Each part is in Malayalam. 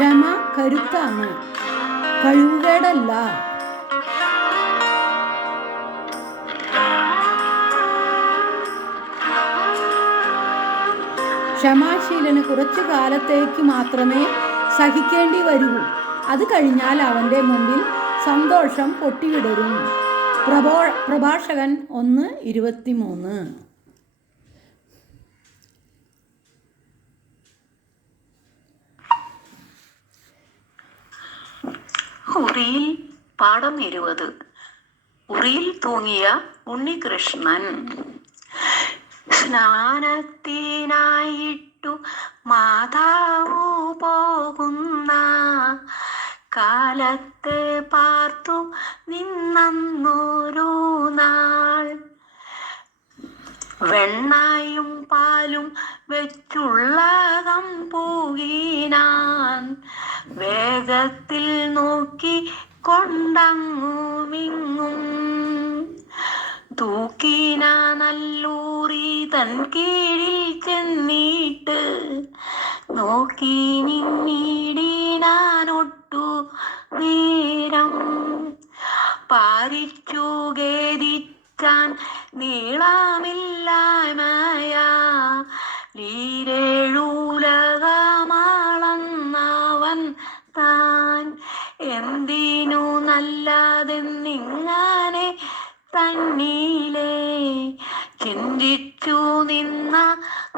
ക്ഷമ കരുത്താണ്, കഴിവുകേടല്ല. ക്ഷമാശീലന് കുറച്ചു കാലത്തേക്ക് മാത്രമേ സഹിക്കേണ്ടി വരൂ. അത് കഴിഞ്ഞാൽ അവൻ്റെ മുമ്പിൽ സന്തോഷം പൊട്ടിവിടരും. പ്രഭാഷകൻ 1:23. ഉറിയിൽ പാഠം 20. ഉറിയിൽ തൂങ്ങിയ ഉണ്ണികൃഷ്ണൻ. സ്നാനത്തിനായിട്ടു മാതാവു പോകുന്ന കാലത്തെ പാർത്തു നിന്നൊരു നാൾ, വെണ്ണയും പാലും വെച്ചുള്ള കമ്പൂകിനാൻ വേഗത്തിൽ നോക്കി കൊണ്ടങ്ങുമിങ്ങും തൂക്കിന നല്ലൂറി തൻ കീഴിൽ ചെന്നിട്ട് നോക്കി നിന്നിടിനാനൊട്ടു നേരം. പാരിച്ചു ഖേദിച്ചാൻ നീളമില്ലായ്മയാ ലീരേഴുലകമാളന്നവൻ താൻ. എന്തിനു നല്ലതെന്നിങ്ങനെ തന്നീലേ ചിന്തിച്ചു നിന്ന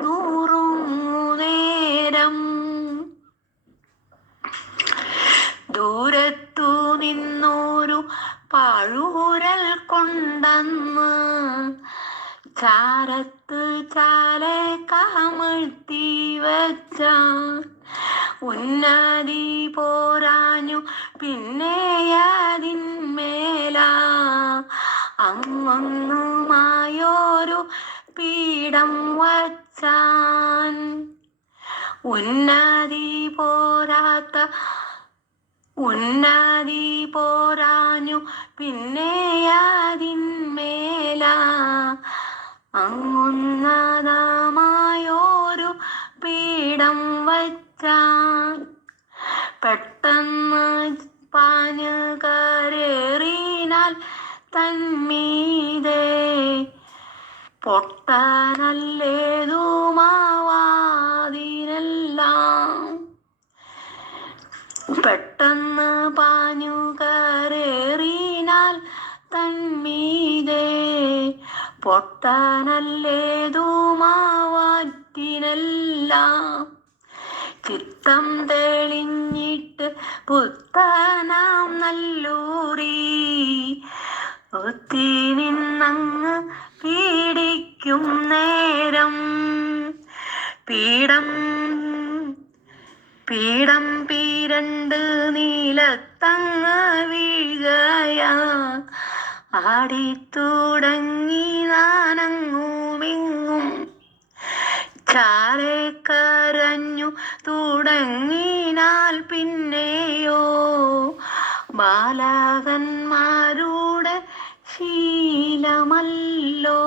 100 നേരം. ദൂരത്തു നിന്നൊരു പാഴൂരൽ കൊണ്ടന്ന് ചാരത്ത് ചാലെ കമഴ്ത്തി വച്ചാൻ. ഉന്നതി പോരാഞ്ഞു പിന്നെയതിന്മേലാ അങ്ങൊന്നുമായൊരു പീഠം വച്ചാൻ. ഉന്നതി പോരാഞ്ഞു പിന്നെയതിന്മേലാ അങ്ങുന്നതമായൊരു പീഠം വച്ചാൻ. പെട്ടെന്ന് പാഞ്ഞു കരേറിനാൽ തന്മീതെ പൊട്ടനല്ലേതുമാവാതിനെല്ലാം. പെട്ടെന്ന് പാഞ്ഞു കരേറിനാൽ തന്മീതെ പൊട്ടനല്ലേതുമാവാറ്റിനെല്ലാം. ചിത്തം തെളിഞ്ഞിട്ട് പുത്തനാം നല്ലൂറി ഒത്തി നിന്നങ്ങ് പീഡിക്കും നേരം. പീഠം പീരണ്ട് നീലത്തങ്ങ് വീഴയാ ആടിത്തുടങ്ങി നാനങ്ങുമിങ്ങും ചാരെ കരഞ്ഞു തുടങ്ങിനാൽ പിന്നെയോ ബാലകന്മാരുടെ ശീലമല്ലോ.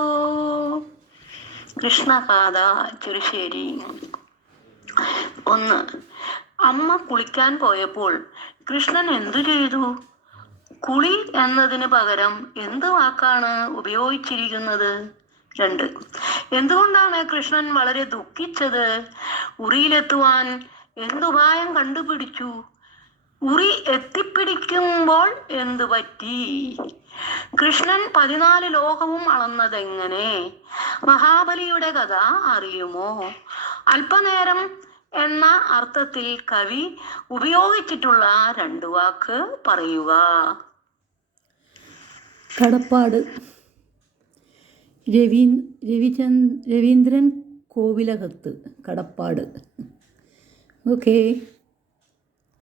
കൃഷ്ണഗാഥ ചെറുശ്ശേരി. 1. അമ്മ കുളിക്കാൻ പോയപ്പോൾ കൃഷ്ണൻ എന്തു ചെയ്തു? കുളി എന്നതിന് പകരം എന്ത് വാക്കാണ് ഉപയോഗിച്ചിരിക്കുന്നത്? 2. എന്തുകൊണ്ടാണ് കൃഷ്ണൻ വളരെ ദുഃഖിച്ചത്? ഉറിയിലെത്തുവാൻ എന്തുപായം കണ്ടുപിടിച്ചു? ഉറി എത്തിപ്പിടിക്കുമ്പോൾ എന്തു പറ്റി? കൃഷ്ണൻ 14 ലോകവും അളന്നതെങ്ങനെ? മഹാബലിയുടെ കഥ അറിയുമോ? അല്പനേരം എന്ന അർത്ഥത്തിൽ കവി ഉപയോഗിച്ചിട്ടുള്ള 2 വാക്ക് പറയുക. കടപ്പാട്. രവീന്ദ്രൻ കോവിലകത്ത്. കടപ്പാട്. ഓക്കേ.